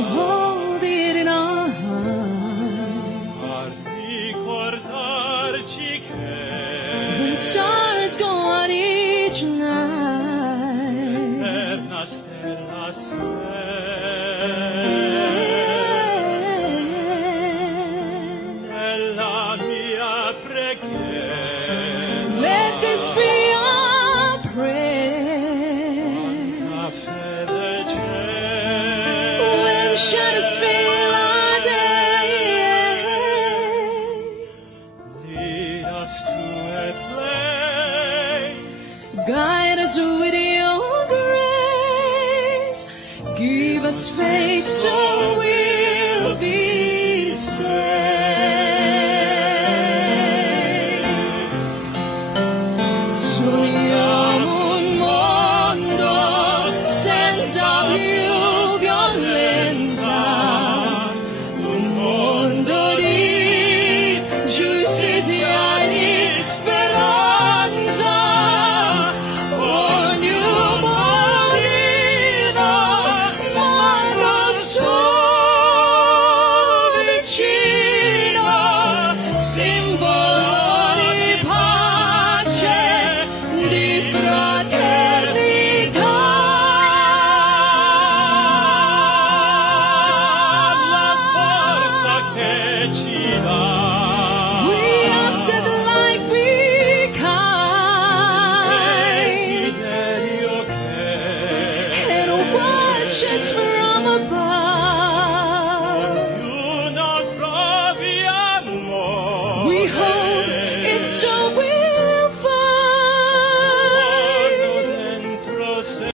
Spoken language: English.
to hold it in our hearts. When stars go out each night, let this be our prayer. When shadows fill our day, lead us to a place. guide us with your grace. Give us faith so we